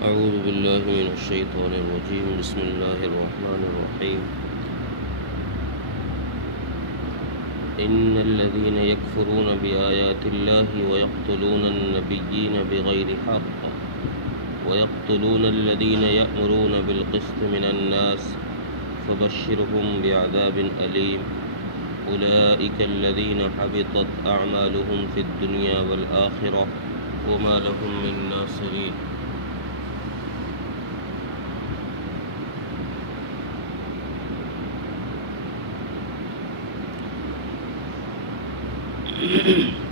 أعوذ بالله من الشيطان الرجيم بسم الله الرحمن الرحيم إن الذين يكفرون بآيات الله ويقتلون النبيين بغير حق ويقتلون الذين يأمرون بالقسط من الناس فبشرهم بعذاب أليم أولئك الذين حبطت أعمالهم في الدنيا والآخرة وما لهم من ناصرين.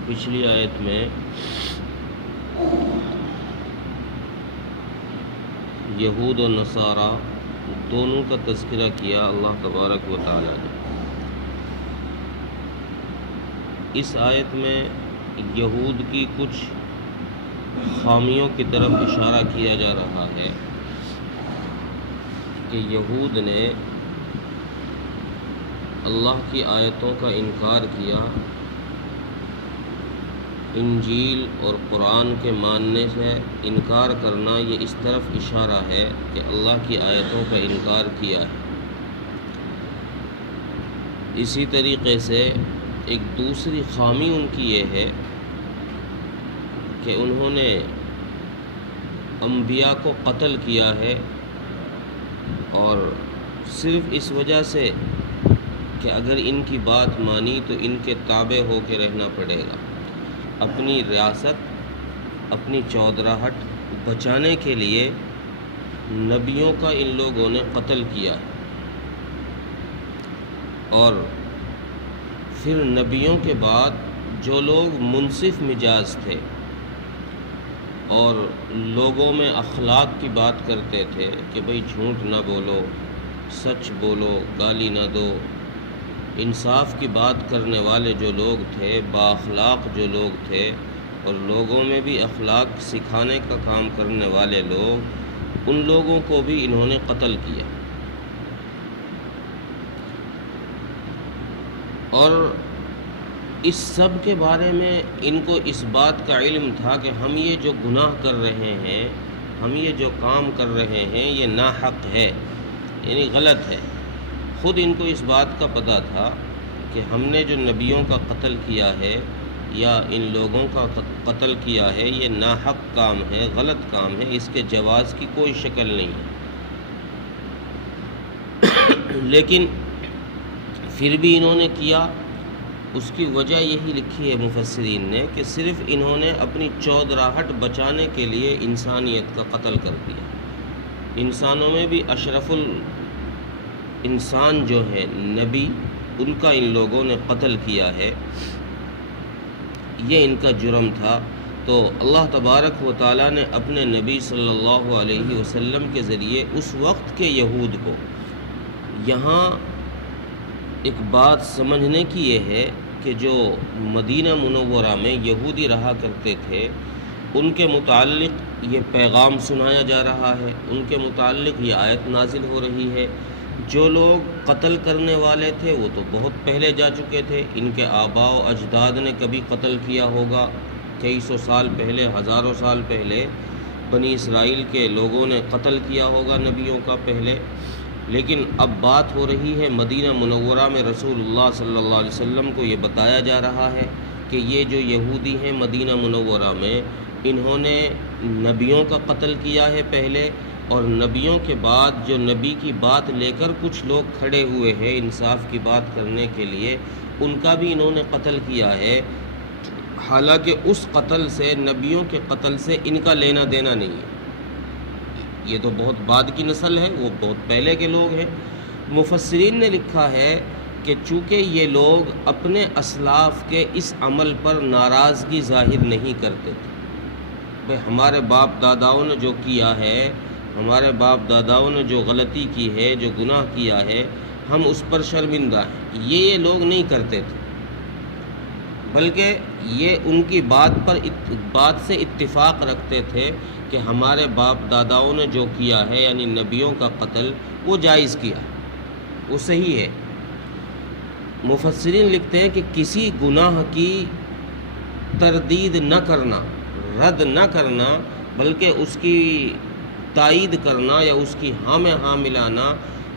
پچھلی آیت میں یہود و نصارہ دونوں کا تذکرہ کیا اللہ تبارک و تعالی نے. اس آیت میں یہود کی کچھ خامیوں کی طرف اشارہ کیا جا رہا ہے کہ یہود نے اللہ کی آیتوں کا انکار کیا. انجیل اور قرآن کے ماننے سے انکار کرنا یہ اس طرف اشارہ ہے کہ اللہ کی آیتوں کا انکار کیا ہے. اسی طریقے سے ایک دوسری خامی ان کی یہ ہے کہ انہوں نے انبیاء کو قتل کیا ہے اور صرف اس وجہ سے کہ اگر ان کی بات مانی تو ان کے تابع ہو کے رہنا پڑے گا. اپنی ریاست اپنی چودراہٹ بچانے کے لیے نبیوں کا ان لوگوں نے قتل کیا اور پھر نبیوں کے بعد جو لوگ منصف مزاج تھے اور لوگوں میں اخلاق کی بات کرتے تھے کہ بھئی جھوٹ نہ بولو، سچ بولو، گالی نہ دو، انصاف کی بات کرنے والے جو لوگ تھے، با اخلاق جو لوگ تھے اور لوگوں میں بھی اخلاق سکھانے کا کام کرنے والے لوگ، ان لوگوں کو بھی انہوں نے قتل کیا. اور اس سب کے بارے میں ان کو اس بات کا علم تھا کہ ہم یہ جو گناہ کر رہے ہیں، ہم یہ جو کام کر رہے ہیں یہ ناحق ہے، یعنی غلط ہے. خود ان کو اس بات کا پتہ تھا کہ ہم نے جو نبیوں کا قتل کیا ہے یا ان لوگوں کا قتل کیا ہے یہ ناحق کام ہے، غلط کام ہے، اس کے جواز کی کوئی شکل نہیں ہے. لیکن پھر بھی انہوں نے کیا. اس کی وجہ یہی لکھی ہے مفسرین نے کہ صرف انہوں نے اپنی چودراہٹ بچانے کے لیے انسانیت کا قتل کر دیا. انسانوں میں بھی اشرف انسان جو ہے نبی، ان کا ان لوگوں نے قتل کیا ہے. یہ ان کا جرم تھا. تو اللہ تبارک و تعالیٰ نے اپنے نبی صلی اللہ علیہ وسلم کے ذریعے اس وقت کے یہود کو یہاں ایک بات سمجھنے کی یہ ہے کہ جو مدینہ منورہ میں یہودی رہا کرتے تھے ان کے متعلق یہ پیغام سنایا جا رہا ہے، ان کے متعلق یہ آیت نازل ہو رہی ہے. جو لوگ قتل کرنے والے تھے وہ تو بہت پہلے جا چکے تھے. ان کے آباء و اجداد نے کبھی قتل کیا ہوگا، کئی سو سال پہلے، ہزاروں سال پہلے بنی اسرائیل کے لوگوں نے قتل کیا ہوگا نبیوں کا پہلے. لیکن اب بات ہو رہی ہے مدینہ منورہ میں رسول اللہ صلی اللہ علیہ وسلم کو یہ بتایا جا رہا ہے کہ یہ جو یہودی ہیں مدینہ منورہ میں انہوں نے نبیوں کا قتل کیا ہے پہلے، اور نبیوں کے بعد جو نبی کی بات لے کر کچھ لوگ کھڑے ہوئے ہیں انصاف کی بات کرنے کے لیے، ان کا بھی انہوں نے قتل کیا ہے. حالانکہ اس قتل سے، نبیوں کے قتل سے ان کا لینا دینا نہیں ہے. یہ تو بہت بعد کی نسل ہے، وہ بہت پہلے کے لوگ ہیں. مفسرین نے لکھا ہے کہ چونکہ یہ لوگ اپنے اسلاف کے اس عمل پر ناراضگی ظاہر نہیں کرتے تھے. بھئی ہمارے باپ داداؤں نے جو کیا ہے، ہمارے باپ داداؤں نے جو غلطی کی ہے، جو گناہ کیا ہے، ہم اس پر شرمندہ ہیں، یہ لوگ نہیں کرتے تھے. بلکہ یہ ان کی بات سے اتفاق رکھتے تھے کہ ہمارے باپ داداؤں نے جو کیا ہے یعنی نبیوں کا قتل وہ جائز کیا، وہ صحیح ہے. مفسرین لکھتے ہیں کہ کسی گناہ کی تردید نہ کرنا، رد نہ کرنا، بلکہ اس کی تائید کرنا یا اس کی ہاں میں ہاں ملانا،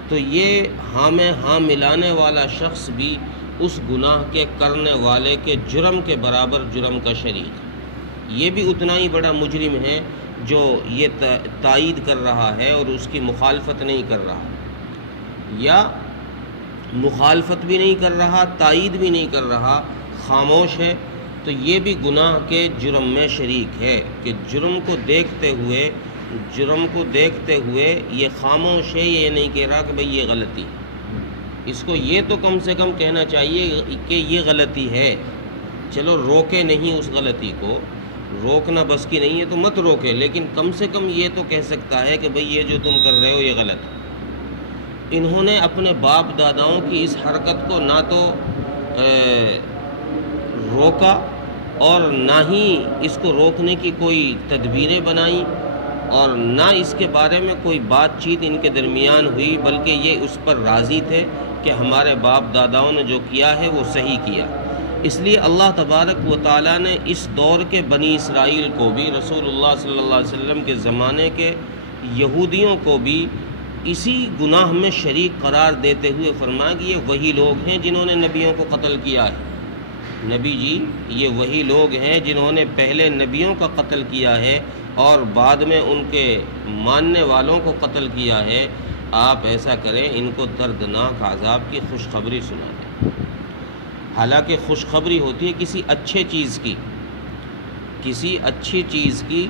تو یہ ہاں میں ہاں ملانے والا شخص بھی اس گناہ کے کرنے والے کے جرم کے برابر جرم کا شریک ہے۔ یہ بھی اتنا ہی بڑا مجرم ہے جو یہ تائید کر رہا ہے اور اس کی مخالفت نہیں کر رہا، یا مخالفت بھی نہیں کر رہا، تائید بھی نہیں کر رہا، خاموش ہے، تو یہ بھی گناہ کے جرم میں شریک ہے کہ جرم کو دیکھتے ہوئے یہ خاموش ہے، یہ نہیں کہہ رہا کہ بھئی یہ غلطی ہے۔ اس کو یہ تو کم سے کم کہنا چاہیے کہ یہ غلطی ہے، چلو روکے نہیں اس غلطی کو، روکنا بس کی نہیں ہے تو مت روکے، لیکن کم سے کم یہ تو کہہ سکتا ہے کہ بھئی یہ جو تم کر رہے ہو یہ غلط ہے۔ انہوں نے اپنے باپ داداؤں کی اس حرکت کو نہ تو روکا اور نہ ہی اس کو روکنے کی کوئی تدبیریں بنائیں، اور نہ اس کے بارے میں کوئی بات چیت ان کے درمیان ہوئی، بلکہ یہ اس پر راضی تھے کہ ہمارے باپ داداؤں نے جو کیا ہے وہ صحیح کیا۔ اس لیے اللہ تبارک و تعالیٰ نے اس دور کے بنی اسرائیل کو بھی، رسول اللہ صلی اللہ علیہ وسلم کے زمانے کے یہودیوں کو بھی اسی گناہ میں شریک قرار دیتے ہوئے فرمایا کہ یہ وہی لوگ ہیں جنہوں نے نبیوں کو قتل کیا ہے۔ نبی جی یہ وہی لوگ ہیں جنہوں نے پہلے نبیوں کا قتل کیا ہے اور بعد میں ان کے ماننے والوں کو قتل کیا ہے۔ آپ ایسا کریں، ان کو دردناک عذاب کی خوشخبری سنا دیں۔ حالانکہ خوشخبری ہوتی ہے کسی اچھی چیز کی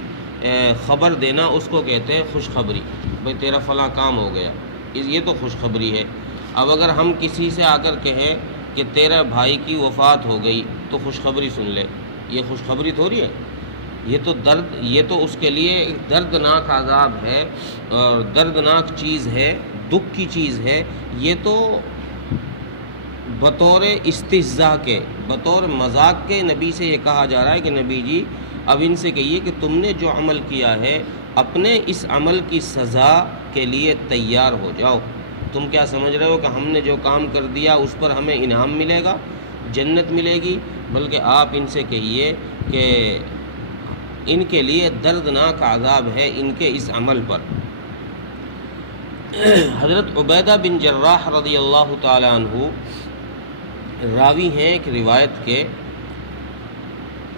خبر دینا، اس کو کہتے ہیں خوشخبری۔ بھئی تیرا فلاں کام ہو گیا، یہ تو خوشخبری ہے۔ اب اگر ہم کسی سے آ کر کہیں کہ تیرا بھائی کی وفات ہو گئی تو خوشخبری سن لے، یہ خوشخبری تھوڑی ہے، یہ تو اس کے لیے ایک دردناک عذاب ہے اور دردناک چیز ہے، دکھ کی چیز ہے۔ یہ تو بطور استہزاء کے، بطور مذاق کے نبی سے یہ کہا جا رہا ہے کہ نبی جی اب ان سے کہیے کہ تم نے جو عمل کیا ہے اپنے اس عمل کی سزا کے لیے تیار ہو جاؤ۔ تم کیا سمجھ رہے ہو کہ ہم نے جو کام کر دیا اس پر ہمیں انعام ملے گا، جنت ملے گی؟ بلکہ آپ ان سے کہیے کہ ان کے لیے دردناک عذاب ہے ان کے اس عمل پر۔ حضرت عبیدہ بن جراح رضی اللہ تعالی عنہ راوی ہیں ایک روایت کے،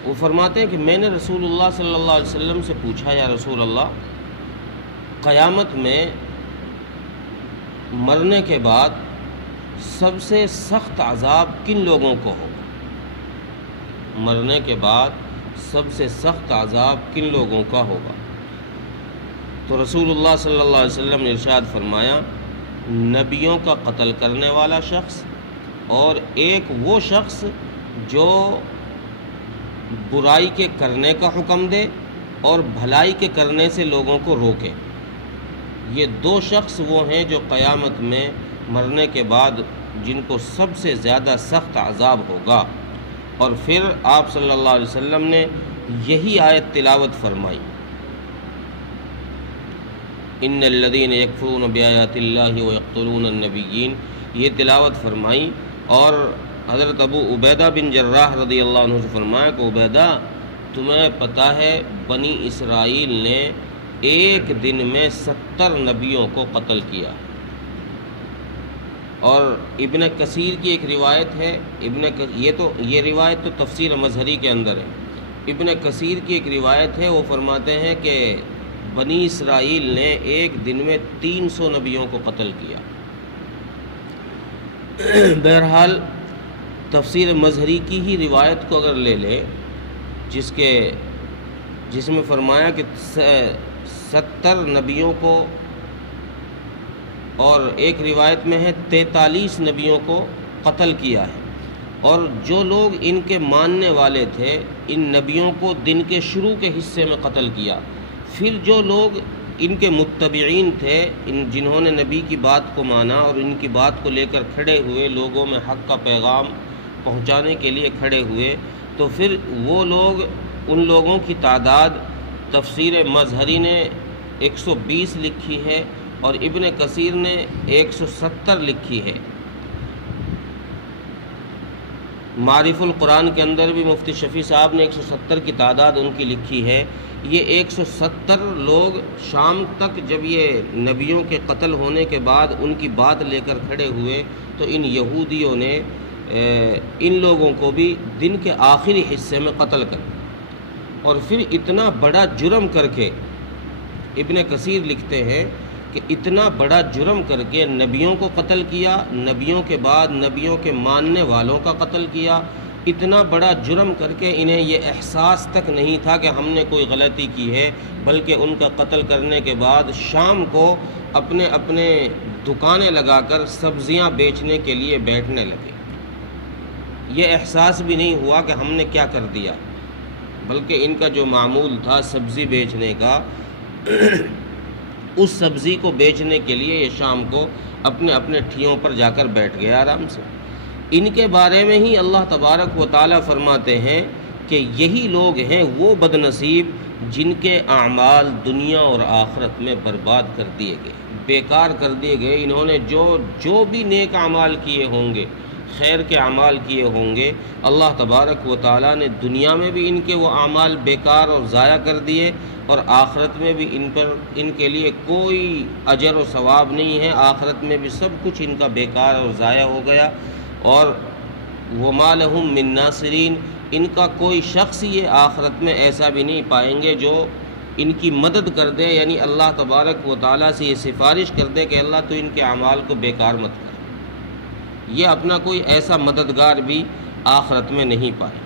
وہ فرماتے ہیں کہ میں نے رسول اللہ صلی اللہ علیہ وسلم سے پوچھا، یا رسول اللہ، قیامت میں مرنے کے بعد سب سے سخت عذاب کن لوگوں کو ہوگا؟ مرنے کے بعد سب سے سخت عذاب کن لوگوں کا ہوگا؟ تو رسول اللہ صلی اللہ علیہ وسلم نے ارشاد فرمایا، نبیوں کا قتل کرنے والا شخص، اور ایک وہ شخص جو برائی کے کرنے کا حکم دے اور بھلائی کے کرنے سے لوگوں کو روکے۔ یہ دو شخص وہ ہیں جو قیامت میں مرنے کے بعد جن کو سب سے زیادہ سخت عذاب ہوگا۔ اور پھر آپ صلی اللہ علیہ وسلم نے یہی آیت تلاوت فرمائی، ان الذین یکفرون بآیات اللہ ویقتلون النبیین، یہ تلاوت فرمائی۔ اور حضرت ابو عبیدہ بن جراح رضی اللہ عنہ سے فرمایا کہ عبیدہ، تمہیں پتہ ہے بنی اسرائیل نے ایک دن میں 70 نبیوں کو قتل کیا۔ اور ابن کثیر کی ایک روایت ہے، یہ روایت تو تفسیر مظہری کے اندر ہے۔ ابن کثیر کی ایک روایت ہے، وہ فرماتے ہیں کہ بنی اسرائیل نے ایک دن میں 300 نبیوں کو قتل کیا۔ بہرحال تفسیر مظہری کی ہی روایت کو اگر لے لے، جس میں فرمایا کہ 70 نبیوں کو، اور ایک روایت میں ہے 43 نبیوں کو قتل کیا ہے، اور جو لوگ ان کے ماننے والے تھے ان نبیوں کو دن کے شروع کے حصے میں قتل کیا، پھر جو لوگ ان کے متبعین تھے، جنہوں نے نبی کی بات کو مانا اور ان کی بات کو لے کر کھڑے ہوئے، لوگوں میں حق کا پیغام پہنچانے کے لیے کھڑے ہوئے، تو پھر وہ لوگ، ان لوگوں کی تعداد تفسیر مظہری نے 120 لکھی ہے اور ابن کثیر نے 170 لکھی ہے۔ معارف القرآن کے اندر بھی مفتی شفیع صاحب نے 170 کی تعداد ان کی لکھی ہے۔ یہ 170 لوگ شام تک جب یہ نبیوں کے قتل ہونے کے بعد ان کی بات لے کر کھڑے ہوئے تو ان یہودیوں نے ان لوگوں کو بھی دن کے آخری حصے میں قتل کر، اور پھر اتنا بڑا جرم کر کے، ابن کثیر لکھتے ہیں کہ اتنا بڑا جرم کر کے نبیوں کو قتل کیا، نبیوں کے بعد نبیوں کے ماننے والوں کا قتل کیا، اتنا بڑا جرم کر کے انہیں یہ احساس تک نہیں تھا کہ ہم نے کوئی غلطی کی ہے، بلکہ ان کا قتل کرنے کے بعد شام کو اپنے اپنے دکانیں لگا کر سبزیاں بیچنے کے لیے بیٹھنے لگے۔ یہ احساس بھی نہیں ہوا کہ ہم نے کیا کر دیا، بلکہ ان کا جو معمول تھا سبزی بیچنے کا، اس سبزی کو بیچنے کے لیے یہ شام کو اپنے اپنے ٹھیوں پر جا کر بیٹھ گیا آرام سے۔ ان کے بارے میں ہی اللہ تبارک و تعالیٰ فرماتے ہیں کہ یہی لوگ ہیں وہ بد نصیب جن کے اعمال دنیا اور آخرت میں برباد کر دیے گئے، بیکار کر دیے گئے۔ انہوں نے جو بھی نیک اعمال کیے ہوں گے، خیر کے اعمال کیے ہوں گے، اللہ تبارک و تعالیٰ نے دنیا میں بھی ان کے وہ اعمال بیکار اور ضائع کر دیے، اور آخرت میں بھی ان کے لیے کوئی اجر و ثواب نہیں ہے، آخرت میں بھی سب کچھ ان کا بیکار اور ضائع ہو گیا۔ اور وَمَا لَهُم مِّن نَاصِرِينَ، ان کا کوئی شخص یہ آخرت میں ایسا بھی نہیں پائیں گے جو ان کی مدد کر دے، یعنی اللہ تبارک و تعالیٰ سے یہ سفارش کر دے کہ اللہ تو ان کے اعمال کو بیکار مت کر، یہ اپنا کوئی ایسا مددگار بھی آخرت میں نہیں پائے۔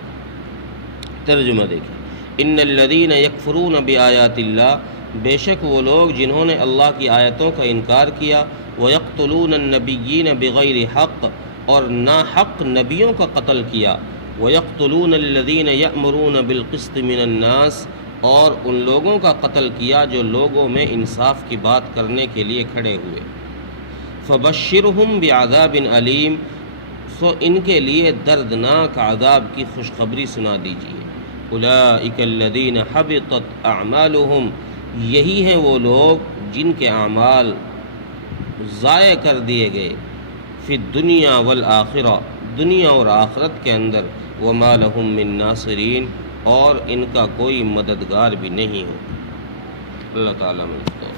ترجمہ دیکھیں، ان الذین یکفرون بآیات اللہ، بے شک وہ لوگ جنہوں نے اللہ کی آیتوں کا انکار کیا، ویقتلون النبیین بغیر حق، اور ناحق نبیوں کا قتل کیا، ویقتلون الذین یأمرون بالقسط من الناس، اور ان لوگوں کا قتل کیا جو لوگوں میں انصاف کی بات کرنے کے لیے کھڑے ہوئے۔ فبشرہم بعذاب علیم، سو ان کے لیے دردناک عذاب کی خوشخبری سنا دیجیے۔ اولئک الذین حبطت اعمالہم، یہی ہیں وہ لوگ جن کے اعمال ضائع کر دیے گئے، فی الدنیا والآخرہ، دنیا اور آخرت کے اندر، وما لہم من ناصرین، اور ان کا کوئی مددگار بھی نہیں ہوگا۔ اللہ تعالیٰ مدد کرے۔